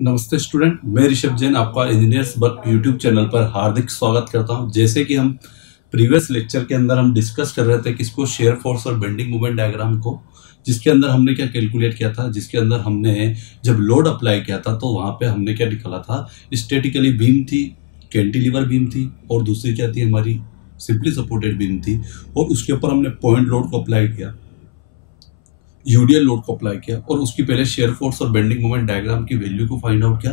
नमस्ते स्टूडेंट, मैं ऋषभ जैन आपका इंजीनियर्स वर्क यूट्यूब चैनल पर हार्दिक स्वागत करता हूं। जैसे कि हम प्रीवियस लेक्चर के अंदर हम डिस्कस कर रहे थे किसको, शेयर फोर्स और बेंडिंग मोमेंट डायग्राम को, जिसके अंदर हमने क्या कैलकुलेट किया था, जिसके अंदर हमने जब लोड अप्लाई किया था तो वहां पे हमने क्या निकाला था, स्टैटिकली बीम थी, कैंटिलीवर बीम थी और दूसरी क्या थी हमारी सिंपली सपोर्टेड बीम थी। और उसके ऊपर हमने पॉइंट लोड को अप्लाई किया, यूडीएल लोड को अप्लाई किया और उसकी पहले शेयर फोर्स और बेंडिंग मोमेंट डायग्राम की वैल्यू को फाइंड आउट किया।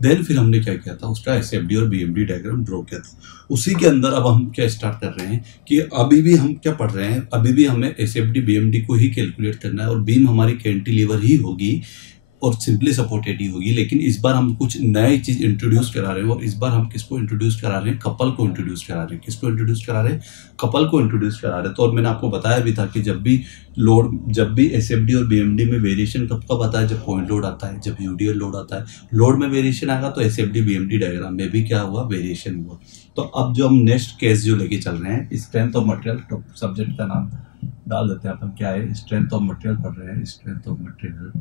देन फिर हमने क्या किया था, उसका एसएफडी और बीएमडी डायग्राम ड्रॉ किया था। उसी के अंदर अब हम क्या स्टार्ट कर रहे हैं कि अभी भी हम क्या पढ़ रहे हैं, अभी भी हमें एसएफडी बीएमडी को ही कैलकुलेट करना है और बीम हमारी कैंटिलीवर ही होगी और सिंपली सपोर्टेड ही होगी। लेकिन इस बार हम कुछ नई चीज इंट्रोड्यूस करा रहे हैं और इस बार हम किसको इंट्रोड्यूस करा रहे हैं, कपल को इंट्रोड्यूस करा रहे हैं। किसको इंट्रोड्यूस करा रहे हैं, कपल को इंट्रोड्यूस करा रहे हैं। तो और मैंने आपको बताया भी था कि जब भी एसएफडी और बीएमडी में वेरिएशन कब कब आता है, जब पॉइंट लोड आता है, जब यूडीएल लोड आता है। लोड में वेरिएशन आएगा तो एसएफडी बीएमडी डायग्राम में भी क्या हुआ, वेरिएशन हुआ। तो अब जो हम नेक्स्ट केस जो लेके चल रहे हैं, स्ट्रेंथ ऑफ मटेरियल, तो सब्जेक्ट का नाम डाल देते हैं अपन, क्या है, स्ट्रेंथ ऑफ मटेरियल पढ़ रहे हैं, स्ट्रेंथ ऑफ मटेरियल।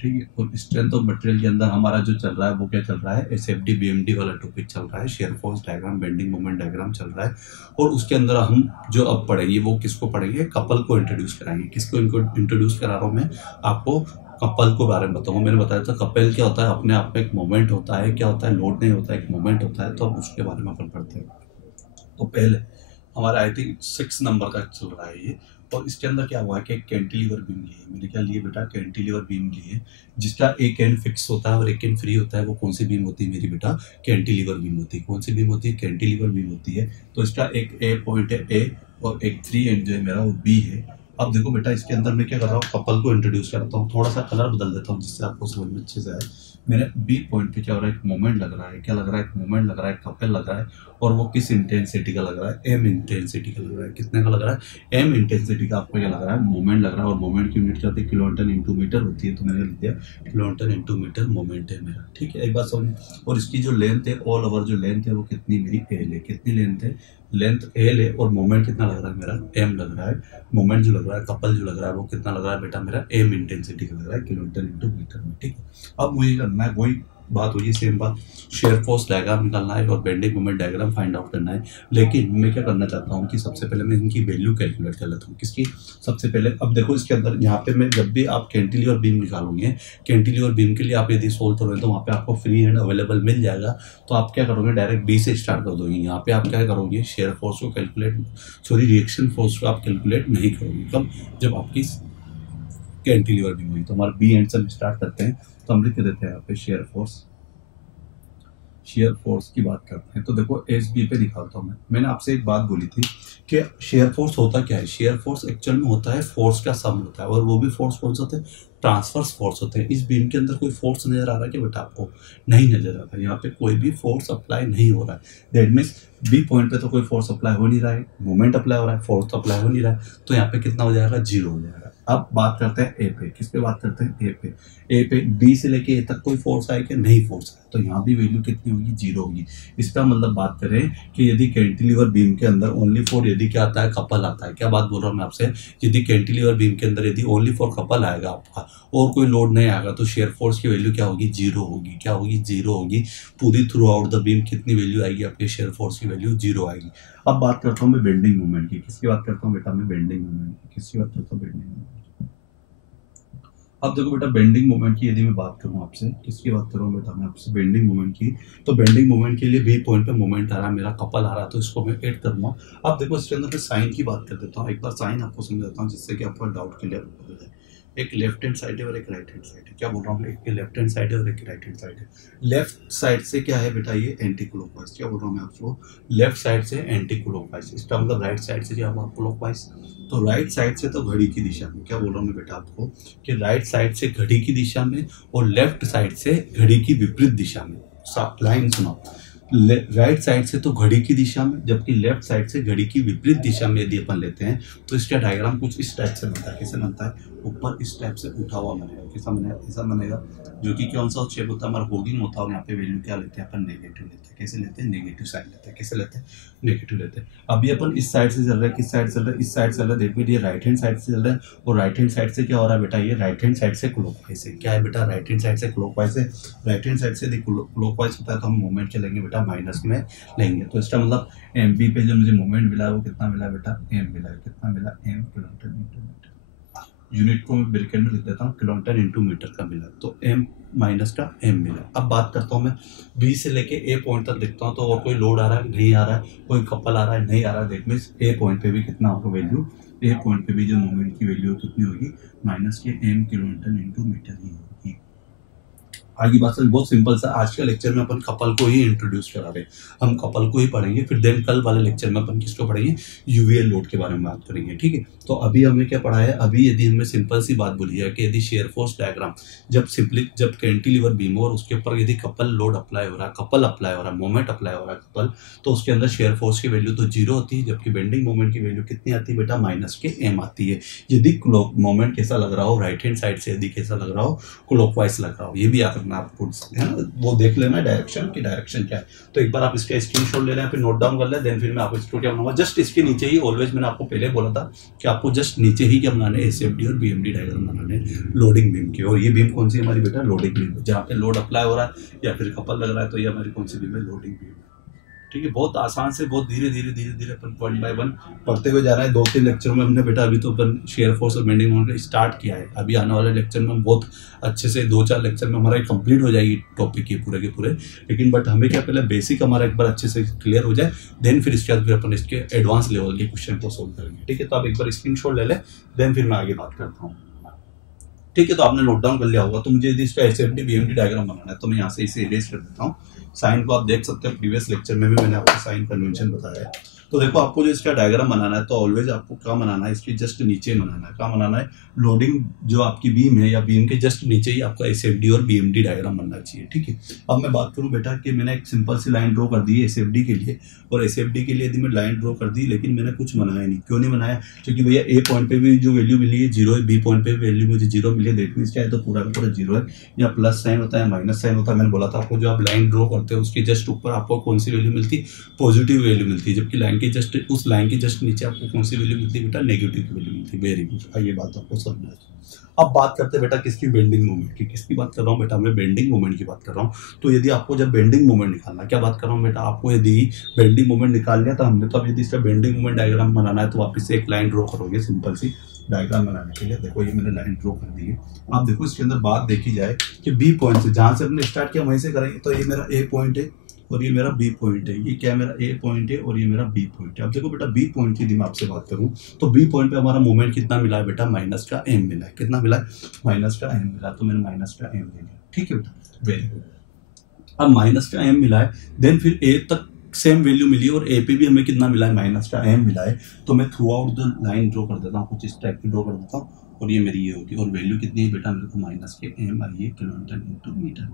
ठीक है, और स्ट्रेंथ ऑफ मटेरियल के अंदर हमारा जो चल रहा है वो क्या चल रहा है, एसएफडी बीएमडी वाला टॉपिक चल रहा है, shear force diagram, bending moment diagram चल रहा है। और उसके अंदर हम जो अब पढ़ेंगे वो किसको पढ़ेंगे, कपल को इंट्रोड्यूस कराएंगे। किसको इनको इंट्रोड्यूस करा रहा हूँ मैं आपको, कपल को बारे में बताऊंगा। मैंने बताया था कपल क्या होता है, अपने आप में एक मोमेंट होता है, क्या होता है, लोड नहीं होता है, एक मोमेंट होता है। तो अब उसके बारे में अपन पढ़ते हैं। तो पहले हमारा आई थिंक 6 नंबर का चल रहा है ये। और इसके अंदर क्या हुआ है कि कैंटिलीवर बीम ली है, मैंने क्या लिए बेटा, कैंटिलीवर बीम ली है, जिसका एक एंड फिक्स होता है और एक एंड फ्री होता है। वो कौन सी बीम होती है मेरी बेटा, कैंटिलीवर बीम होती है। कौन सी बीम होती है, कैंटिलीवर बीम होती है। तो इसका एक ए पॉइंट है ए और एक फ्री एंड जो है मेरा वो बी है। अब देखो बेटा, इसके अंदर मैं क्या कर रहा हूँ, कपल को इंट्रोड्यूस करता हूँ। थोड़ा सा कलर बदल देता हूँ जिससे आपको समझ में अच्छे से आए। मेरे बी पॉइंट पे क्या हो रहा है, एक मोमेंट लग रहा है। क्या लग रहा है, एक मोमेंट लग रहा है, कपल लग रहा है। और वो किस इंटेंसिटी का लग रहा है, एम इंटेंसिटी का लग रहा है। कितने का लग रहा है, एम इंटेंसिटी का। आपको क्या लग रहा है, मोमेंट लग रहा है। और मोमेंट की यूनिट क्या होती है, किलोन्यूटन इंटू मीटर होती है। तो मैंने लिख दिया किलोन्यूटन इंटू मीटर मोमेंट है मेरा। ठीक है, एक बात समझ। और इसकी जो लेंथ है, ऑल ओवर जो लेंथ है वो कितनी मेरी एल है। कितनी लेंथ है, लेंथ एल है। और मोमेंट कितना लग रहा है मेरा, एम लग रहा है। मोमेंट जो लग रहा है, कपल जो लग रहा है, वो कितना लग रहा है बेटा मेरा, एम इंटेंसिटी का लग रहा है, किलोमीटर इंटू मीटर में। ठीक है, अब मुझे करना है वही बात हुई, सेम बात, शेयर फोर्स डायग्राम निकालना है और bending moment diagram find out करना है। लेकिन मैं क्या करना चाहता हूँ कि सबसे पहले मैं इनकी वैल्यू कैलकुलेट कर लेता हूँ। किसकी, सबसे पहले अब देखो इसके अंदर यहाँ पे मैं जब भी आप कैंटिलीवर बीम निकालोगे, कैंटिलीवर बीम के लिए आप यदि सोल्व करोगे तो वहाँ पे आपको फ्री हैंड अवेलेबल मिल जाएगा। तो आप क्या करोगे, डायरेक्ट बी से स्टार्ट कर दोगे। यहाँ पे आप क्या करोगे, शेयर फोर्स को कैलकुलेट, सॉरी रिएक्शन फोर्स को आप कैलकुलेट नहीं करोगे। कब, जब आपकी कैंटिलीवर बीम हुई। तो हमारा बी एंड से हम स्टार्ट करते हैं। तो हम लिख देते हैं यहाँ पे शेयर फोर्स, शेयर फोर्स की बात करते हैं। तो देखो एस बी पे निकालता हूँ मैं। मैंने आपसे एक बात बोली थी कि शेयर फोर्स होता क्या है। शेयर फोर्स एक्चुअल में होता है फोर्स का सम होता है। और वो भी फोर्स कौन से होते हैं, ट्रांसवर्स फोर्स होते हैं। इस बीम के अंदर कोई फोर्स नजर आ रहा है कि बेटा आपको, नहीं नजर आ रहा है। यहाँ पे कोई भी फोर्स अप्लाई नहीं हो रहा है। दैट मीन्स बी पॉइंट पे तो कोई फोर्स अप्लाई हो नहीं रहा है, मोमेंट अप्लाई हो रहा है, फोर्स अप्लाई हो नहीं रहा है। तो यहाँ पे कितना हो जाएगा, जीरो हो जाएगा। अब बात करते हैं ए पे। किस पे बात करते हैं, ए पे। ए पे बी से लेके ए तक कोई फोर्स आए कि नहीं फोर्स आए, तो यहाँ भी वैल्यू कितनी होगी, जीरो होगी। इसका मतलब बात करें कि यदि कैंटिलीवर बीम के अंदर ओनली फॉर यदि क्या आता है, कपल आता है। क्या बात बोल रहा हूँ मैं आपसे, यदि कैंटिलीवर बीम के अंदर यदि ओनली फॉर कपल आएगा आपका और कोई लोड नहीं आएगा तो शेयर फोर्स की वैल्यू क्या होगी, जीरो होगी। क्या होगी, जीरो होगी। पूरी थ्रू आउट द बीम कितनी वैल्यू आएगी आपके, शेयर फोर्स की वैल्यू जीरो आएगी। अब बात करता हूँ मैं बेंडिंग मोमेंट की। किसकी बात करता हूँ बेटा मैं, बेंडिंग मोमेंट की। किसकी बात करता हूँ, बेंडिंग मोमेंट। अब देखो बेटा, बेंडिंग मोमेंट की यदि मैं बात करूं आपसे, किसकी बात करूं बेटा मैं आपसे, बेंडिंग मोमेंट की। तो बेंडिंग मोमेंट के लिए बी पॉइंट पे मोमेंट आ रहा है मेरा, कपल आ रहा है, तो इसको मैं ऐड करूंगा। अब देखो इसके अंदर मैं साइन की बात कर देता हूँ। एक बार साइन आपको समझाता हूँ जिससे कि आपका डाउट क्लियर हो जाए। एक लेफ्ट हैंड साइड है और एक राइट हैंड साइड है। क्या बोल रहा हूँ, एक लेफ्ट हैंड साइड है और एक राइट हैंड साइड है। लेफ्ट साइड से क्या है बेटा, ये एंटी क्लॉकवाइज। क्या बोल रहा हूँ मैं आपको, लेफ्ट साइड से एंटी क्लॉकवाइज। इसका मतलब राइट साइड से क्या हुआ, क्लॉकवाइज। तो राइट साइड से तो घड़ी की दिशा में। क्या बोल रहा हूँ मैं बेटा आपको कि राइट साइड से घड़ी की दिशा में और लेफ्ट साइड से घड़ी की विपरीत दिशा में। लाइन सुनो, राइट साइड से तो घड़ी की दिशा में, जबकि लेफ्ट साइड से घड़ी की विपरीत दिशा में यदि अपन लेते हैं तो इसका डायग्राम कुछ इस टाइप से बनता है। कैसे बनता है, ऊपर इस टाइप से उठा हुआ बनेगा। कैसा बनेगा? ऐसा बनेगा, जो कि कौन सा शेप होता है हमारा होगिंग होता है। और यहाँ पे वैल्यू क्या लेते हैं अपन? नेगेटिव लेते हैं। कैसे लेते हैं? नेगेटिव साइड लेते हैं। कैसे लेते हैं? नेगेटिव लेते हैं। अभी अपन इस साइड से चल रहा है, किस साइड चल रहा है? इस साइड चल रहा है। देखिए ये राइट हैंड साइड से चल रहा है, और राइट हैंड साइड से क्या हो रहा है बेटा? ये राइट हैंड साइड से क्लॉकवाइज है। क्या है बेटा? राइट हैंड साइड से क्लॉकवाइज है। राइट हैंड साइड से यदि क्लॉकवाइज होता है तो हम मोमेंट चलेंगे बेटा माइनस में लेंगे। तो इसका मतलब एम बी पे जो मुझे मोमेंट मिला है वो कितना मिला बेटा? एम मिला है। कितना मिला? M kilometre into metre. Unit को मैं ब्रैकेट में लिख देता हूँ, किलोमीटर इंटू मीटर का मिला, तो एम माइनस का एम मिला। अब बात करता हूँ मैं बी से लेके ए पॉइंट तक देखता हूँ, तो और कोई लोड आ रहा है? नहीं आ रहा है। कोई कपल आ रहा है? नहीं आ रहा है। देख मीन्स ए पॉइंट पे भी कितना होगा वैल्यू? ए पॉइंट पे भी जो मोमेंट की वैल्यू कितनी होगी? माइनस के एम किलोमीटर इंटू मीटर ही होगी। आगे बात सर बहुत सिंपल सा, आज के लेक्चर में अपन कपल को ही इंट्रोड्यूस करा रहे हैं, हम कपल को ही पढ़ेंगे। फिर देन कल वाले लेक्चर में अपन किसको पढ़ेंगे? यूवीएल लोड के बारे में बात करेंगे, ठीक है। तो अभी हमने क्या पढ़ा है? अभी यदि हमने सिंपल सी बात बोली है कि यदि शेयर फोर्स डायग्राम जब कैंटिलीवर बीम और उसके ऊपर यदि कपल लोड अप्लाई हो रहा है, कपल अप्लाई हो रहा है, मोमेंट अप्लाई हो रहा है कपल, तो उसके अंदर शेयर फोर्स की वैल्यू तो जीरो होती है, जबकि बेंडिंग मोमेंट की वैल्यू कितनी आती है बेटा? माइनस के एम आती है। यदि मोमेंट कैसा लग रहा हो राइट हैंड साइड से, यदि कैसा लग रहा हो? क्लॉकवाइज लग रहा हो। ये भी याद रखना आपको, है ना, वो देख लेना डायरेक्शन की डायरेक्शन क्या है। तो एक बार आप इसका स्क्रीनशॉट ले लें, फिर नोट डाउन कर लें, देन फिर मैं आपको इसको क्या बनाऊंगा, जस्ट इसके नीचे ही ऑलवेज मैंने आपको पहले बोला था कि आपको जस्ट नीचे ही क्या बनाने? एसएफडी और बीएमडी डायग्राम बनाने लोडिंग बीम के। और ये बीम कौन सी हमारी बेटा? लोडिंग बीम, जहाँ पे लोड अप्लाई हो रहा है या फिर कपल लग रहा है, तो ये हमारी कौन सी बीम है? लोडिंग बीम, ठीक है। बहुत आसान से बहुत धीरे धीरे अपन वन बाय वन पढ़ते हुए जा रहे हैं। 2-3 लेक्चर में हमने बेटा अभी तो अपन शेयर फोर्स और बेंडिंग मोमेंट स्टार्ट किया है। अभी आने वाले लेक्चर में हम बहुत अच्छे से 2-4 लेक्चर में हमारा कंप्लीट हो जाएगी टॉपिक के पूरे। लेकिन बट हमें क्या पहले बेसिक हमारा एक बार अच्छे से क्लियर हो जाए, देन फिर इसके बाद फिर अपन इसके एडवांस लेवल के क्वेश्चन को सोल्व करेंगे, ठीक है। तो आप एक बार स्क्रीनशॉट ले लें, देन फिर मैं आगे बात करता हूँ, ठीक है। तो आपने नोट डाउन कर लिया होगा। तो मुझे यदि इसका एसएफडी बीएमडी डायग्राम बनाना है, तो मैं यहाँ से इसे इरेज कर देता हूँ। साइन को आप देख सकते हैं, प्रीवियस लेक्चर में भी मैंने आपको साइन कन्वेंशन बताया है। तो देखो आपको जो इसका डायग्राम बनाना है, तो ऑलवेज आपको क्या बनाना है? इसके जस्ट नीचे बनाना है। क्या बनाना है? लोडिंग जो आपकी बीम है या बीम के जस्ट नीचे ही आपका एसएफडी और बीएमडी डायग्राम बनना चाहिए, ठीक है। अब मैं बात करूं बेटा कि मैंने एक सिंपल सी लाइन ड्रॉ कर दी है एसएफडी के लिए, और एसएफडी के लिए यदि मैं लाइन ड्रॉ कर दी, लेकिन मैंने कुछ बनाया नहीं। क्यों नहीं बनाया? क्योंकि भैया ए पॉइंट पे भी जो वैल्यू मिली है जीरो है, बी पॉइंट पे भी वैल्यू मुझे जीरो मिली है। दैट मींस क्या है? तो पूरा का पूरा जीरो है, या प्लस साइन होता है माइनस साइन होता है। मैंने बोला था आपको, जो आप लाइन ड्रॉ करते हो उसके जस्ट ऊपर आपको कौन सी वैल्यू मिलती है? पॉजिटिव वैल्यू मिलती है, जबकि लाइन के जस्ट उस लाइन के जस्ट नीचे आपको कौन सी वैल्यू मिलती है बेटा? नेगेटिव की वैल्यू मिलती है। वेरी गुड, ये बात आपको समझना है। अब बात करते हैं बेटा किसकी? बेंडिंग मोमेंट की। किसकी बात कर रहा हूँ बेटा? मैं बेंडिंग मोमेंट की बात कर रहा हूँ। तो यदि आपको जब बेंडिंग मोमेंट निकालना, क्या बात कर रहा हूँ बेटा? आपको यदि बेंडिंग मोमेंट निकाल लिया, तो हमने तो अब यदि इसका बेंडिंग मोमेंट डायग्राम बनाना है, तो वापस से एक लाइन ड्रॉ करोगे सिंपल सी डायग्राम बनाने के लिए। देखो ये मैंने लाइन ड्रॉ कर दी है। आप देखो इसके अंदर बात देखी जाए कि बी पॉइंट से, जहां से हमने स्टार्ट किया वहीं से करेंगे। तो ये मेरा ए पॉइंट है और ये मेरा बी पॉइंट है। ये क्या? मेरा ए पॉइंट है और ये मेरा बी पॉइंट है। अब देखो बेटा बी पॉइंट की यदि मैं आपसे बात करूं, तो बी पॉइंट पे हमारा मोमेंट कितना मिला है बेटा? माइनस का एम मिला है। कितना मिला है? माइनस का एम मिला। तो मैंने माइनस का एम ले लिया, ठीक है बेटा, वेरी गुड। अब माइनस का एम मिला है, देन फिर ए तक सेम वैल्यू मिली और ए पे भी हमें कितना मिला है? माइनस का एम मिला है। तो मैं through out the line draw कर देता हूँ, कुछ इस टाइप की ड्रॉ कर देता हूँ, और ये मेरी ये होगी। और वैल्यू कितनी है बेटा? मेरे को माइनस के एम आई है किलोमीटर इंटू मीटर,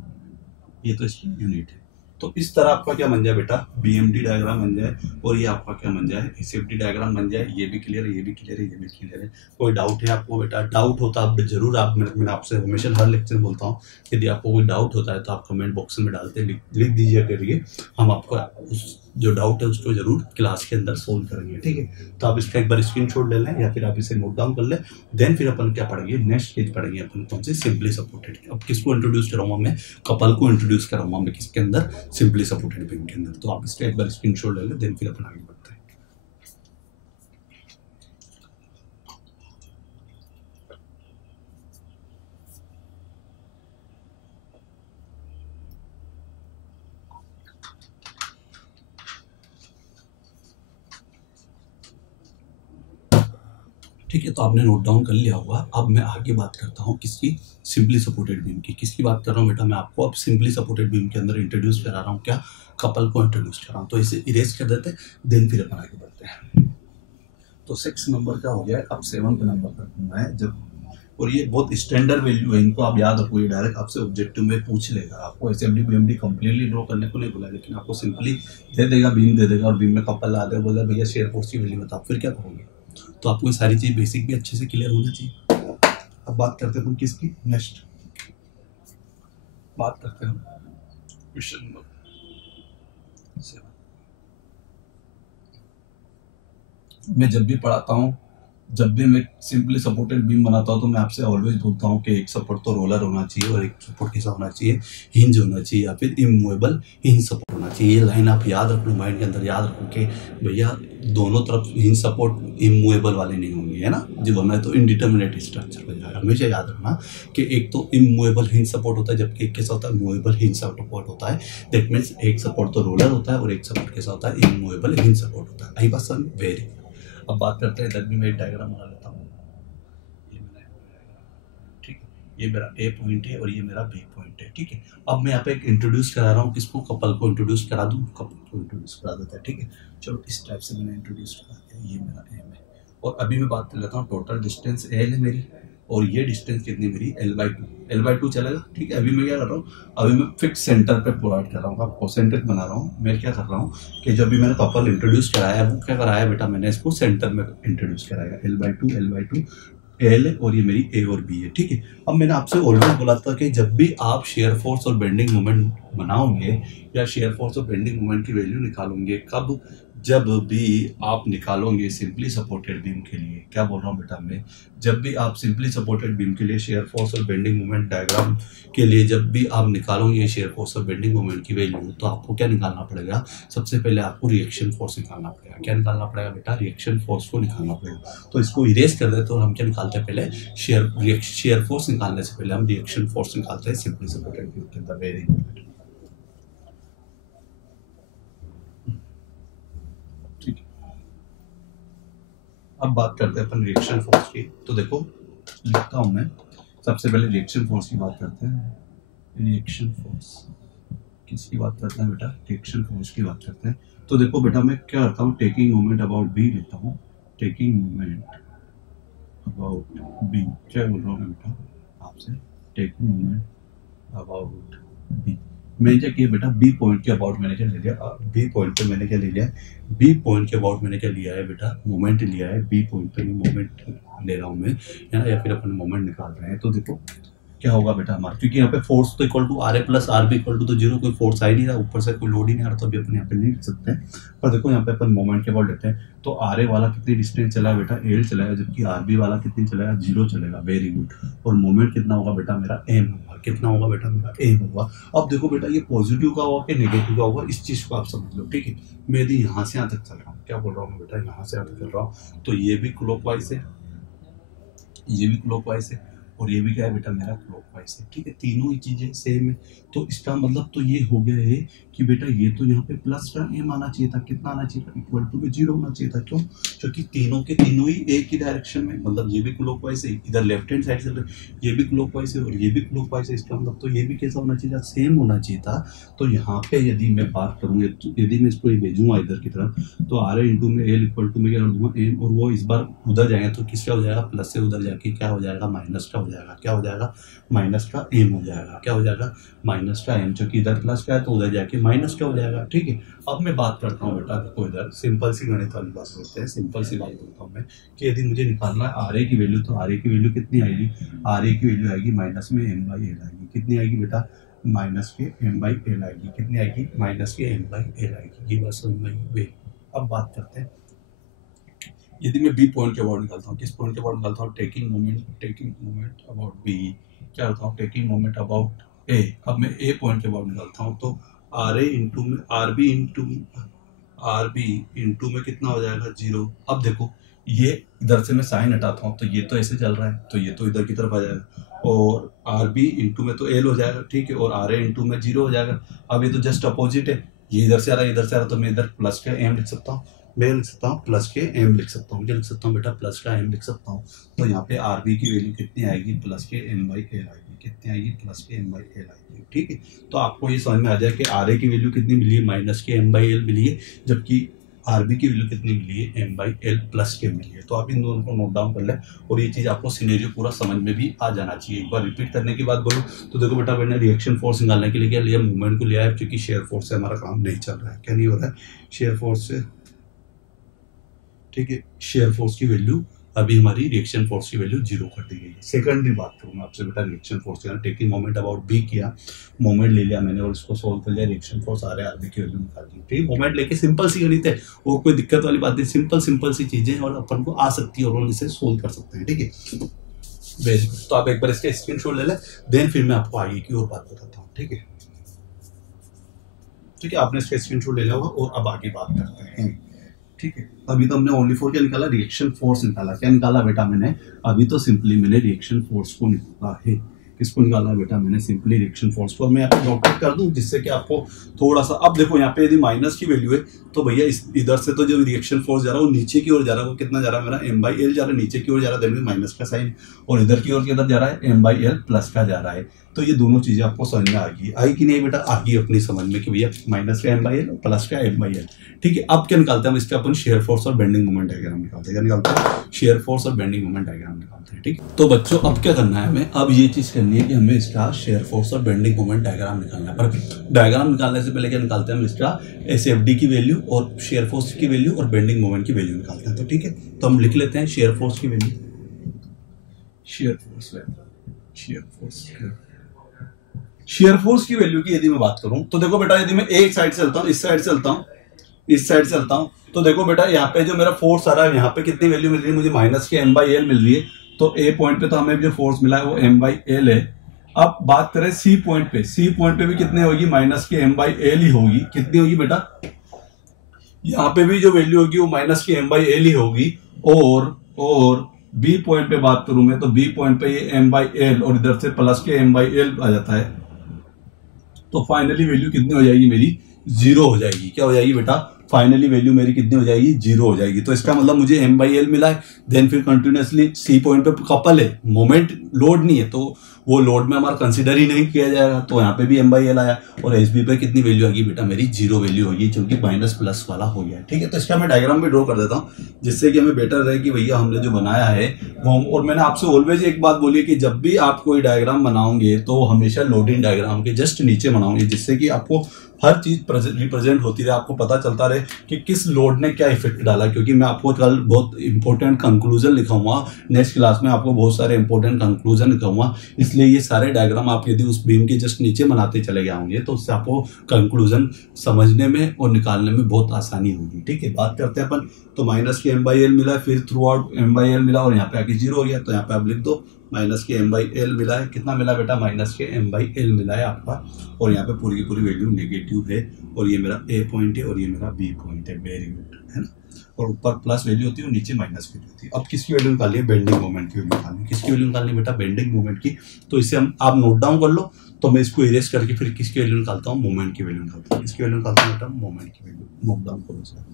ये तो इसकी यूनिट है। तो इस तरह आपका क्या बन जाए बेटा? बीएमडी डायग्राम बन जाए, और ये आपका क्या बन जाए? एसएफडी डायग्राम बन जाए। ये भी क्लियर है, ये भी क्लियर है, ये भी क्लियर है। कोई डाउट है आपको बेटा? डाउट होता आप जरूर, आप मैंने आपसे हमेशा हर लेक्चर बोलता हूँ, यदि आपको कोई डाउट होता है तो आप कमेंट बॉक्स में डालते लिख दीजिए करिए, हम आपको उस जो डाउट है उसको जरूर क्लास के अंदर सोल्व करेंगे, ठीक है। तो आप इसका एक बार स्क्रीनशॉट ले लें, या फिर आप इसे नोट डाउन कर लें। देन फिर अपन क्या पढ़ेंगे? नेक्स्ट स्टेज पढ़ेंगे अपन कौन से? Simply supported. अब किसको इंट्रोड्यूस कराऊंगा मैं? कपल को इंट्रोड्यूस कराऊंगा मैं किसके अंदर? सिंपली सपोर्टेड बीम के अंदर। तो आप इसका एक बार स्क्रीनशॉट ले लें, देन फिर अपन आगे बढ़ते हैं। ठीक है, तो आपने नोट डाउन कर लिया होगा। अब मैं आगे बात करता हूँ किसकी? सिंपली सपोर्टेड बीम की। किसकी बात कर रहा हूँ बेटा? मैं आपको अब सिंपली सपोर्टेड बीम के अंदर इंट्रोड्यूस करा रहा हूँ। क्या? कपल को इंट्रोड्यूस कर रहा हूँ। तो इसे इरेज कर देते हैं, देन फिर अपन आगे बढ़ते हैं। तो 6 नंबर का हो गया, अब 7 नंबर का करना है जब। और ये बहुत स्टैंडर्ड वैल्यू है, इनको आप याद रखो। ये डायरेक्ट आपसे ऑब्जेक्टिव में पूछ लेगा। आपको एसएफडी बीएमडी कंप्लीटली ड्रॉ करने को नहीं बोला, लेकिन आपको सिंपली दे देगा, बीम दे देगा, और बीम में कपल आ देगा, बोला भैया शेयर फोर्स की वैल्यू बताओ, फिर क्या करोगे? तो आपको ये सारी चीज बेसिक भी अच्छे से क्लियर होना चाहिए। अब बात करते हैं हम किसकी, नेक्स्ट बात करते हैं हम क्वेश्चन नंबर 7। मैं जब भी पढ़ाता हूँ, जब भी मैं सिंपली सपोर्टेड बीम बनाता हूँ, तो मैं आपसे ऑलवेज बोलता हूँ कि एक सपोर्ट तो रोलर होना चाहिए और एक सपोर्ट कैसा होना चाहिए, हिंज होना चाहिए या फिर इमूवेबल हिंज सपोर्ट होना चाहिए। ये लाइन आप याद रखना, माइंड के अंदर याद रखो कि भैया दोनों तरफ हिंज सपोर्ट इमूवेबल वाले नहीं होंगे, है ना, जो वरना तो इनडिटर्मिनेट स्ट्रक्चर हो जाएगा। हमेशा याद रखना कि एक तो इमूवेबल हिंज सपोर्ट होता है, जबकि एक कैसा होता है, मूवेबल हिंज सपोर्ट होता है। दैट मीन्स एक सपोर्ट तो रोलर होता है और एक सपोर्ट कैसा होता है, इमूवेबल हिंज सपोर्ट होता है। आई बात समझ, वेरी। अब बात करते हैं, इधर भी मैं एक डायग्राम बना लेता हूँ। ये मेरा ठीक है, ये मेरा ए पॉइंट है और ये मेरा बी पॉइंट है, ठीक है। अब मैं यहाँ पे एक इंट्रोड्यूस करा रहा हूँ, किसको, कपल को इंट्रोड्यूस करा दूँ, कपल को इंट्रोड्यूस करा देता है, ठीक है। चलो इस टाइप से मैंने इंट्रोड्यूस करा दिया, ये मेरा एम है। और अभी मैं बात कर लेता हूँ, टोटल डिस्टेंस एल है मेरी और ये डिस्टेंस कितनी मेरी L/2 चलेगा, ठीक है। अभी मैं क्या कर रहा हूँ, अभी मैं फिक्स सेंटर पे प्रोवाइड कर रहा हूँ, आपको सेंटर बना रहा हूँ। मैं क्या कर रहा हूँ कि जो अभी मैंने कपल इंट्रोड्यूस कराया है, वो क्या कराया बेटा, मैंने इसको सेंटर में इंट्रोड्यूस कराया, L/2 एल और ये मेरी ए और बी है, ठीक है। अब मैंने आपसे ऑलरेडी बोला था कि जब भी आप शेयर फोर्स और बेंडिंग मोमेंट बनाओगे या शेयर फोर्स और बेंडिंग मोमेंट की वैल्यू निकालोगे, कब, जब भी आप निकालोगे सिंपली सपोर्टेड बीम के लिए, क्या बोल रहा हूँ बेटा मैं, जब भी आप सिंपली सपोर्टेड बीम के लिए शेयर फोर्स और बेंडिंग मोमेंट डायग्राम के लिए जब भी आप निकालोगे शेयर फोर्स और बेंडिंग मोमेंट की वैल्यू, तो आपको क्या निकालना पड़ेगा, सबसे पहले आपको रिएक्शन फोर्स निकालना पड़ेगा। क्या निकालना पड़ेगा बेटा, रिएक्शन फोर्स को निकालना पड़ेगा। तो इसको इरेज कर देते और हम क्या निकालते हैं, पहले शेयर फोर्स निकालने से पहले हम रिएक्शन फोर्स निकालते हैं सिंपली सपोर्टेड बीम के अंदर। वेरी गुड, ठीक है। अब बात करते हैं अपन रिएक्शन फोर्स की। तो देखो लिखता हूं मैं, सबसे पहले रिएक्शन फोर्स की बात करते हैं। रिएक्शन फोर्स किसकी बात करते हैं बेटा, रिएक्शन फोर्स की बात करते हैं। तो देखो बेटा मैं क्या करता हूँ, टेकिंग मोमेंट अबाउट बी लेता हूँ, टेकिंग मोमेंट अबाउट बी। क्या बोल रहा हूँ मैं बेटा आपसे, टेकिंग मोमेंट अबाउट बी। मैंने क्या किया बेटा, बी पॉइंट के अबाउट मैंने क्या ले लिया, बी पॉइंट पे मैंने क्या ले लिया, बी पॉइंट के अबाउट मैंने क्या लिया है बेटा, मोमेंट लिया है। बी पॉइंट पे मोमेंट ले रहा हूँ मैं, है ना, या फिर अपन मोमेंट निकाल रहे हैं। तो देखो क्या होगा बेटा हमारा, क्योंकि यहाँ पे फोर्स तो equal to R A plus R B equal to तो जीरो, कोई फोर्स आ ही नहीं रहा, ऊपर से कोई लोड ही नहीं आ रहा, तो अभी अपन यहाँ पे नहीं लिख सकते हैं। पर देखो यहाँ पे अपन मोमेंट के अबाउट लेते हैं, तो आर ए वाला कितनी डिस्टेंस चला है बेटा, एल चलाएगा, जबकि आर बी वाला कितनी चलाएगा, जीरो चलेगा। Very good. और मोमेंट कितना होगा बेटा मेरा, एम होगा। कितना होगा बेटा मेरा, एम होगा। अब देखो बेटा ये पॉजिटिव का होगा कि नेगेटिव का होगा, इस चीज को आप समझ लो, ठीक है। मैं यदि यहाँ से यहाँ तक चल रहा हूँ, क्या बोल रहा हूँ बेटा, यहाँ से यहाँ तक चल रहा हूँ, तो ये भी क्लॉकवाइज है, ये भी क्लॉकवाइज है और ये भी क्या है बेटा मेरा क्लॉकवाइज है, ठीक है। तीनों ही चीजें सेम है। तो इसका मतलब तो ये हो गया है कि बेटा ये तो यहाँ पे प्लस का एम आना चाहिए था, कितना आना चाहिए था, इक्वल टू में जीरो होना चाहिए था। क्यों, क्योंकि तीनों के तीनों ही एक ही डायरेक्शन में, मतलब ये भी क्लॉकवाइज है, इधर लेफ्ट हैंड साइड से ये भी क्लॉकवाइज है और ये भी क्लॉकवाइज है। इसका मतलब तो ये भी कैसा होना चाहिए था, सेम होना चाहिए था। तो यहाँ पे यदि मैं बात करूँगी, तो यदि मैं इसको भेजूंगा इधर की तरफ, तो आर ए इंटू में एल इक्वल टू में क्या कर दूंगा, एम, और वो इस बार उधर जाएंगे तो किसका हो जाएगा, प्लस से उधर जाके क्या हो जाएगा, माइनस का हो जाएगा। क्या हो जाएगा, माइनस का एम हो जाएगा। क्या हो जाएगा, माइनस का एम, क्योंकि इधर प्लस का है तो उधर जाके माइनस का हो जाएगा, ठीक है। अब मैं बात करता हूँ बेटा, देखो इधर सिंपल सी गणित वाली बात करते हैं, सिंपल सी बात करता हूँ मैं कि यदि मुझे निकालना है आर ए की वैल्यू, तो आर ए की वैल्यू कितनी आएगी, आर ए की वैल्यू आएगी माइनस में एम बाई एल आएगी। कितनी आएगी बेटा, माइनस के एम बाई एल आएगी। कितनी आएगी, माइनस के एम बाई एल आएगी। ये बात समझ में आई। अब बात करते हैं, यदि मैं बी पॉइंट के अबाउट निकालता हूँ, किस पॉइंट के अबाउट निकालता हूँ, टेकिंग मोमेंट अबाउट बी। क्या होता हूँ, टेकिंग मोमेंट अबाउट ए। अब मैं ए पॉइंट के अबाउट निकालता हूँ, तो आर ए इंटू में आर बी इंटू में कितना हो जाएगा, जीरो। अब देखो ये इधर से मैं साइन हटाता हूँ, तो ये तो ऐसे चल रहा है, तो ये तो इधर की तरफ आ जाएगा, और आर बी इंटू में तो एल हो जाएगा, ठीक है, और आर ए इंटू में जीरो हो जाएगा। अब ये तो जस्ट अपोजिट है, ये इधर से आ रहा है, इधर से आ रहा है, तो मैं इधर प्लस का एम लिख सकता हूँ, मैं लिख सकता हूँ प्लस के एम लिख सकता हूँ। क्या लिख सकता हूँ बेटा, प्लस का एम लिख सकता हूँ। तो यहाँ पे आर बी की वैल्यू कितनी आएगी, प्लस के एम बाई एल आएगी। कितनी आएगी, प्लस के एम बाई एल आएगी, ठीक है। तो आपको ये समझ में आ जाए कि आर ए की वैल्यू कितनी मिली है, माइनस के एम बाई एल मिली है, जबकि आर बी की वैल्यू कितनी मिली है, एम बाई एल प्लस के मिली है। तो आप इन दोनों को नोट डाउन कर लें और ये चीज़ आपको सिनेरियो पूरा समझ में भी आ जाना चाहिए। एक बार रिपीट करने की बात बोलूँ तो देखो बेटा, मैंने रिएक्शन फोर्स निकालने के लिए क्या लिया, मूवमेंट को लिया है, क्योंकि शेयर फोर्स से हमारा काम नहीं चल रहा है। क्या नहीं हो रहा है, शेयर फोर्स से, ठीक है, शेयर फोर्स की वैल्यू अभी हमारी रिएक्शन फोर्स की वैल्यू 0 कर दी गई है। सेकंडरी बात करूँ आपसे बेटा रिएक्शन फोर्स की, टेकिंग मोमेंट अबाउट बी किया, मोमेंट ले लिया मैंने और इसको सोल्व कर लिया, रिएक्शन फोर्स आ रहा है, आरबी की वैल्यू निकाल दी। ठीक, मोमेंट लेके सिंपल सी गणित है, वो कोई दिक्कत वाली बात नहीं, सिंपल सी चीजें और अपन को आ सकती है और हम इसे सोल्व कर सकते हैं। ठीक है, वेरी गुड। तो आप एक बार इसका स्क्रीनशॉट ले लें, देन फिर मैं आपको आगे की और बात बताता हूँ। ठीक है, ठीक है, आपने इसका स्क्रीनशॉट ले लिया होगा और अब आगे बात करते हैं। ठीक है, अभी तो हमने ओनली फॉर क्या निकाला, रिएक्शन फोर्स निकाला। क्या निकाला बेटा मैंने, अभी तो सिंपली मैंने रिएक्शन फोर्स को निकाला है। किसको निकाला बेटा मैंने, सिंपली रिएक्शन फोर्स को। मैं यहाँ पे डॉट कर दूं जिससे कि आपको थोड़ा सा, अब देखो यहाँ पे यदि माइनस की वैल्यू है तो भैया इधर से तो जो रिएक्शन फोर्स जा रहा है वो नीचे की ओर जा रहा है, वो कितना जा रहा है मेरा m/l जा रहा है, नीचे की ओर जा रहा है, माइनस का साइन, और इधर की ओर किधर जा रहा है m/l प्लस का जा रहा है। तो ये दोनों चीजें आपको समझ में आई कि नहीं बेटा, आ गई अपनी समझ में कि भैया माइनस का m/l और प्लस का m/l। ठीक है, अब क्या निकालते हैं हम, इसका अपन शेयर फोर्स और बेंडिंग मोमेंट डायग्राम निकालते हैं। क्या निकालते हैं, शेयर फोर्स और बेंडिंग मोमेंट डायग्राम निकालते हैं। ठीक, तो बच्चों अब क्या करना है हमें, अब ये चीज करनी है कि हमें इसका शेयर फोर्स और बेंडिंग मोमेंट डायग्राम निकालना है। पर डायग्राम निकालने से पहले क्या निकालते हैं हम, इसका SFD की वैल्यू और शेयर फोर्स की वैल्यू और बेंडिंग मोमेंट की वैल्यू निकालते हैं। तो ठीक है, तो हम लिख लेते हैं शेयर फोर्स की वैल्यू, शेयर फोर्स की वैल्यू की यदि मैं बात करूं तो देखो बेटा, यदि मैं एक साइड से चलता हूं, इस साइड से चलता हूं, इस साइड से चलता हूं, तो देखो बेटा यहाँ पे जो मेरा फोर्स आ रहा है, यहाँ पे कितनी वैल्यू मिल रही है मुझे, माइनस की m/l मिल रही है। तो ए पॉइंट पे तो हमें जो फोर्स मिला है वो m/l है। अब बात करें सी पॉइंट पे, सी पॉइंट पे भी कितने होगी, माइनस की m/l ही होगी। कितनी होगी बेटा, यहाँ पे भी जो वैल्यू होगी वो माइनस की m/l ही होगी। और बी पॉइंट पे बात करूं मैं तो बी पॉइंट पे ये m/l और इधर से प्लस के m/l आ जाता है। तो फाइनली वैल्यू कितनी हो जाएगी मेरी, 0 हो जाएगी। क्या हो जाएगी बेटा, फाइनली वैल्यू मेरी कितनी हो जाएगी, 0 हो जाएगी। तो इसका मतलब मुझे m/l मिला है, देन फिर कंटिन्यूअसली सी पॉइंट पे कपल है, मोमेंट लोड नहीं है, तो वो लोड में हमारा कंसिडर ही नहीं किया जाएगा। तो यहाँ पे भी m/l आया और एसबी पे कितनी वैल्यू आएगी बेटा, मेरी 0 वैल्यू होगी, क्योंकि माइनस प्लस वाला हो गया है। ठीक है, तो इसका मैं डायग्राम भी ड्रॉ कर देता हूँ जिससे कि हमें बेटर रहे कि भैया हमने जो बनाया है वो। और मैंने आपसे ऑलवेज एक बात बोली है कि जब भी आप कोई डायग्राम बनाओगे तो हमेशा लोडिंग डायग्राम के जस्ट नीचे बनाओगे, जिससे कि आपको हर चीज रिप्रेजेंट होती रहे, आपको पता चलता रहे कि किस लोड ने क्या इफेक्ट डाला। क्योंकि मैं आपको कल बहुत इंपॉर्टेंट कंक्लूजन लिखाऊंगा, नेक्स्ट क्लास में आपको बहुत सारे इंपॉर्टेंट कंक्लूजन लिखाऊंगा, इसलिए ये सारे डायग्राम आप यदि उस बीम के जस्ट नीचे बनाते चले गए होंगे तो उससे आपको कंक्लूजन समझने में और निकालने में बहुत आसानी होगी। ठीक है, बात करते हैं अपन, तो माइनस के m/l मिला, फिर थ्रू आउट m/l मिला और यहाँ पे आके 0 हो गया। तो यहाँ पे आप लिख दो माइनस के m/l मिला है। कितना मिला बेटा, माइनस के m/l मिला है आपका, और यहाँ पे पूरी की पूरी वैल्यू नेगेटिव है, और ये मेरा A पॉइंट है और ये मेरा B पॉइंट है। वेरी गुड, है ना। और ऊपर प्लस वैल्यू होती है और नीचे माइनस वैल्यू होती है। अब किसकी वैल्यू निकालिए, बेंडिंग मोमेंट की वैल्यू निकालिए। किसकी वैल्यू निकालनी बेटा, बेंडिंग मोमेंट की। तो इसे हम आप नोट डाउन कर लो, तो मैं इसको इरेज करके फिर किसकी वैल्यू निकालता हूँ, मोमेंट की वैल्यू निकालता हूँ। किसकी वैल्यू निकालता हूँ बेटा, मोमेंट की वैल्यू। नोट डाउन करो सर।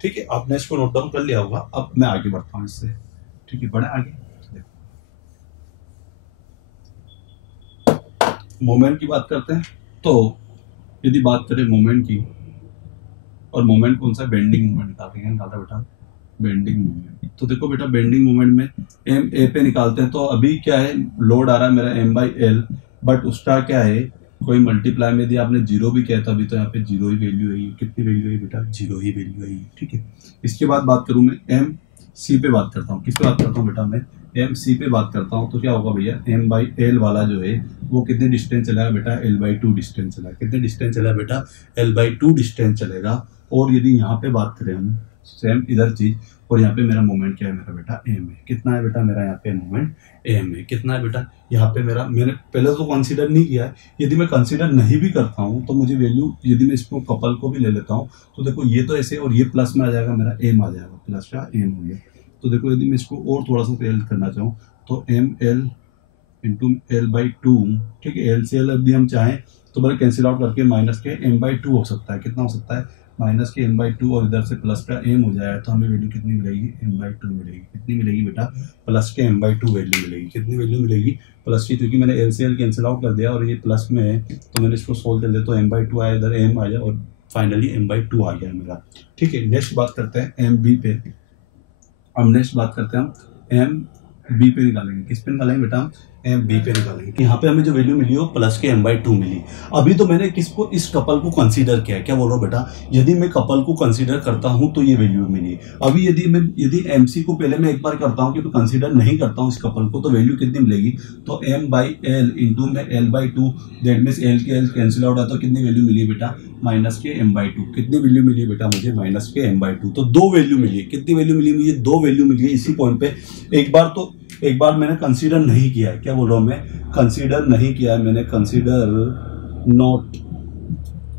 ठीक है, आपने इसको नोट डाउन कर लिया होगा। अब मैं आगे बढ़ता हूँ इससे। ठीक है, बढ़े आगे। मोमेंट की बात करते हैं, तो यदि बात करें मोमेंट की, और मोमेंट कौन सा, बेंडिंग मोमेंट निकालता बेटा, बेंडिंग मोमेंट। तो देखो बेटा, बेंडिंग मोमेंट में m/a पे निकालते हैं। तो अभी क्या है, लोड आ रहा है मेरा m/l, बट उसका क्या है, कोई मल्टीप्लाई में यदि आपने 0 भी किया था अभी, तो यहाँ पे 0 ही वैल्यू है। कितनी वैल्यू है बेटा, 0 ही वैल्यू है। ठीक है, इसके बाद बात करूं मैं MC पे बात करता हूँ। किस पे बात करता हूँ बेटा, मैं MC पे बात करता हूँ। तो क्या होगा भैया, m/l वाला जो है वो कितने डिस्टेंस चलेगा बेटा, l/2 डिस्टेंस चलेगा। कितने डिस्टेंस चलेगा बेटा, l/2 डिस्टेंस चलेगा। और यदि यहाँ पे बात करें हम सेम इधर चीज, और यहाँ पे मेरा मोमेंट क्या है मेरा बेटा, m है। कितना है बेटा मेरा यहाँ पे मोमेंट, m है। कितना है बेटा, यहाँ पे मेरा, मैंने पहले तो कंसीडर नहीं किया है। यदि मैं कंसीडर नहीं भी करता हूँ तो मुझे वैल्यू, यदि मैं इसको कपल को भी ले लेता हूँ तो देखो ये तो ऐसे, और ये प्लस में आ जाएगा, मेरा m आ जाएगा, प्लस का m हो गया। तो देखो यदि मैं इसको और थोड़ा सा हेल्प करना चाहूँ तो ml इंटू l/2। ठीक है, l से l यदि हम चाहें तो बड़े कैंसिल आउट करके माइनस के m/2 हो सकता है। कितना हो सकता है, माइनस के m/2, और इधर से प्लस का m हो जाएगा। तो हमें वैल्यू कितनी मिलेगी, m/2 मिलेगी। कितनी मिलेगी बेटा, प्लस के m/2 वैल्यू मिलेगी। कितनी वैल्यू मिलेगी, प्लस की, क्योंकि मैंने l से l कैंसिल आउट कर दिया और ये प्लस में है, तो मैंने इसको सोल्व कर दिया। तो m/2 आया, इधर m आ जाए, और फाइनली m/2 आ गया मेरा। ठीक है, नेक्स्ट बात करते हैं MB पे। अब नेक्स्ट बात करते हैं हम MB पे निकालेंगे। किस पे निकालेंगे बेटा, एम बी पे निकालेंगे। यहाँ पे हमें जो वैल्यू मिली वो प्लस के m/2 मिली। अभी तो मैंने किसको, इस कपल को कंसीडर किया है। क्या बोल रहा हूँ बेटा, यदि मैं कपल को कंसीडर करता हूँ तो ये वैल्यू मिली। अभी यदि MC को पहले मैं एक बार करता हूँ कि मैं कंसीडर नहीं करता हूँ इस कपल को, तो वैल्यू कितनी मिलेगी, तो m/l इंटू में l/2, दैट मीन्स l के l कैंसिल आउट है, तो कितनी वैल्यू मिली बेटा, माइनस के m/2। कितनी वैल्यू मिली है बेटा मुझे, माइनस के m/2। तो दो वैल्यू मिली है। कितनी वैल्यू मिली मुझे, दो वैल्यू मिली है इसी पॉइंट पे। एक बार मैंने कंसीडर नहीं किया है। क्या बोल रहा हूँ मैं, कंसीडर नहीं किया है मैंने, कंसीडर नॉट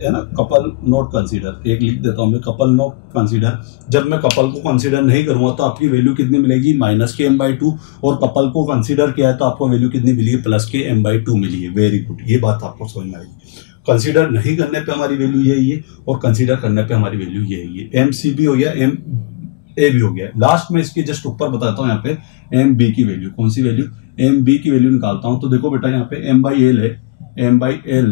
है ना, कपल नॉट कंसीडर, एक लिख देता हूँ मैं, कपल नॉट कंसीडर। जब मैं कपल को कंसीडर नहीं करूंगा तो आपकी वैल्यू कितनी मिलेगी, माइनस के m/2, और कपल को कंसीडर किया है तो आपको वैल्यू कितनी मिली है, प्लस के m/2 मिली है। वेरी गुड, ये बात आपको समझ में आएगी। कंसीडर नहीं करने पे हमारी वैल्यू यही है और कंसीडर करने पे हमारी वैल्यू यही है। MC भी हो गया, MA भी हो गया। लास्ट में इसके जस्ट ऊपर बताता हूँ यहाँ पे MB की वैल्यू, कौन सी वैल्यू, MB की वैल्यू निकालता हूँ। तो देखो बेटा यहाँ पे m/l है, m/l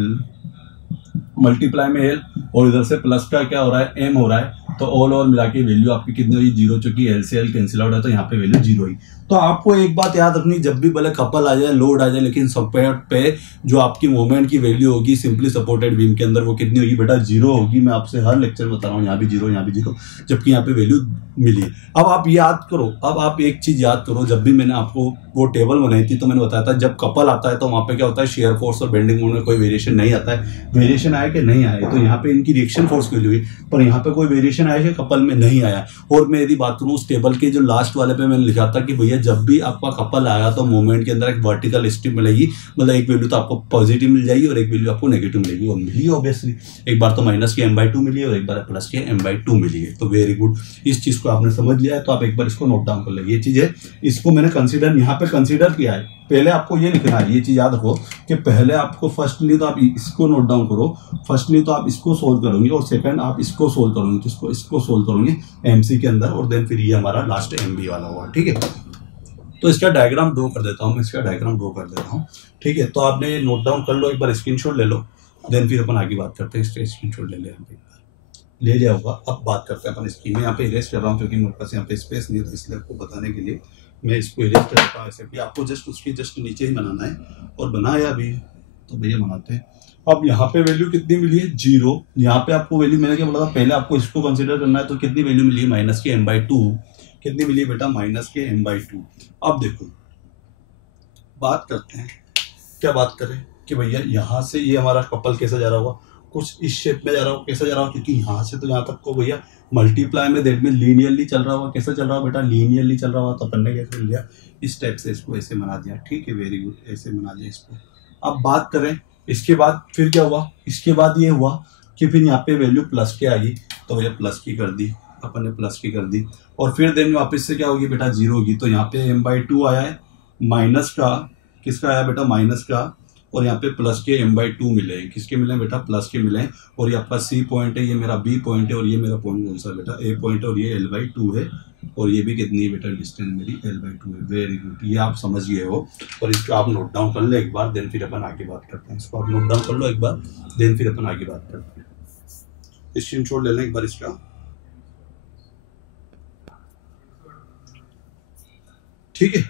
मल्टीप्लाई में l, और इधर से प्लस का क्या हो रहा है, m हो रहा है। तो ऑल ओवर मिला के वैल्यू आपकी कितनी हुई, 0, चूंकि l से l कैंसिल आउट है तो यहाँ पे वैल्यू 0 हुई। तो आपको एक बात याद रखनी, जब भी भले कपल आ जाए, लोड आ जाए, लेकिन सपोर्ट पे जो आपकी मोमेंट की वैल्यू होगी सिंपली सपोर्टेड बीम के अंदर, वो कितनी होगी बेटा, 0 होगी। मैं आपसे हर लेक्चर में बता रहा हूँ, यहाँ भी 0, यहाँ भी 0, जबकि यहाँ पे वैल्यू मिली। अब आप याद करो, अब आप एक चीज याद करो, जब भी मैंने आपको वो टेबल बनाई थी तो मैंने बताया था जब कपल आता है तो वहां पे क्या होता है, शेयर फोर्स और बेंडिंग मोमेंट में कोई वेरिएशन नहीं आता है। वेरिएशन आया कि नहीं आया, तो यहाँ पे इनकी रिएक्शन फोर्स की वैल्यू हुई, पर यहाँ पे कोई वेरिएशन आया कि कपल में नहीं आया। और मैं यदि बात करूँ उस टेबल के जो लास्ट वाले पे मैंने लिखा था कि भैया जब भी आपका कपल आया तो मूवमेंट के अंदर एक वर्टिकल स्ट्रिप मिलेगी, मतलब एक वैल्यू तो आपको पॉजिटिव मिल जाएगी और एक वैल्यू आपको नेगेटिव मिलेगी, और मिली ऑब्वियसली। एक बार तो माइनस के m/2 मिली और एक बार प्लस के m/2 मिली है। तो वेरी गुड, इस चीज को आपने समझ लिया है, तो आप एक बार इसको नोट डाउन कर लेंगे। ये चीज है, इसको मैंने कंसीडर यहाँ पे कंसीडर किया है। पहले आपको ये लिखना है, ये चीज याद रखो कि पहले आपको फर्स्टली तो आप इसको नोट डाउन करो, फर्स्टली तो आप इसको सोल्व करोगे और सेकंड आप इसको सोल्व करोगे, इसको सोल्व करोगे MC के अंदर, और देन फिर ये हमारा लास्ट MB वाला हुआ। ठीक है, तो इसका डायग्राम ड्रॉ कर देता हूँ मैं, इसका डायग्राम ड्रॉ कर देता हूँ। ठीक है, तो आपने नोट डाउन कर लो, एक बार स्क्रीनशॉट ले लो, देन फिर अपन आगे बात करते हैं। इसका स्क्रीनशॉट ले ले लिया होगा। अब बात करते हैं अपन इसकी। मैं यहाँ पे इरेज कर रहा हूँ क्योंकि मेरे पास यहाँ पे स्पेस नहीं है, तो इसलिए आपको बताने के लिए मैं इसको इरेज कर देता हूँ। ऐसे भी आपको जस्ट उसके जस्ट नीचे ही बनाना है, और बनाया भी तो भैया बनाते हैं। अब यहाँ पे वैल्यू कितनी मिली है, 0। यहाँ पे आपको वैल्यू, मैंने क्या बोला था, पहले आपको इसको कंसीडर करना है, तो कितनी वैल्यू मिली है, माइनस के m/2। कितनी मिली है बेटा, माइनस के m/2। अब देखो बात करते हैं, क्या बात करें कि भैया यहाँ से ये हमारा कपल कैसा जा रहा होगा, कुछ इस शेप में जा रहा होगा। कैसा जा रहा होगा, क्योंकि यहाँ से तो यहाँ तक को भैया मल्टीप्लाई में, दैट में लीनियरली चल रहा होगा। कैसा चल रहा होगा बेटा, लीनियरली चल रहा होगा। तो अपन ने कैसे लिया, इस टाइप से इसको ऐसे बना दिया। ठीक है, वेरी गुड, ऐसे बना दिया इसको। अब बात करें इसके बाद फिर क्या हुआ, इसके बाद ये हुआ कि फिर यहाँ पे वैल्यू प्लस के आई, तो भैया प्लस की कर दी, अपन ने प्लस की कर दी, और फिर देन वापस से क्या होगी बेटा, 0 होगी। तो यहाँ पे m/2 आया है, माइनस का किसका आया बेटा, माइनस का, और यहाँ पे प्लस के m/2 मिले। किसके मिले बेटा, प्लस के मिले। और ये आपका C पॉइंट है, ये मेरा B पॉइंट है, और ये मेरा पॉइंट कौन सा बेटा, A पॉइंट है, और ये l/2 है, और ये भी कितनी है बेटा, डिस्टेंस मेरी l/2 है। वेरी गुड, ये आप समझ गए हो, और इसको आप नोट डाउन कर ले एक बार, देन फिर अपन आगे बात करते हैं। इसको आप नोट डाउन कर लो एक बार, देन फिर अपन आगे बात करते हैं। स्क्रीनशॉट ले लें एक बार इसका। ठीक है,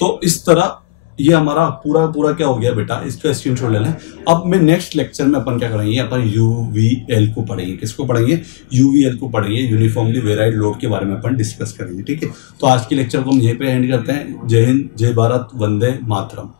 तो इस तरह ये हमारा पूरा क्या हो गया बेटा, इसका स्क्रीनशॉट ले लें। अब मैं नेक्स्ट लेक्चर में अपन क्या करेंगे, अपन UVL को पढ़ेंगे। किसको पढ़ेंगे, UVL को पढ़ेंगे, यूनिफॉर्मली वेराइड लोड के बारे में अपन डिस्कस करेंगे। ठीक है, तो आज के लेक्चर को हम यहीं पे एंड करते हैं। जय हिंद, जय भारत, वंदे मातरम।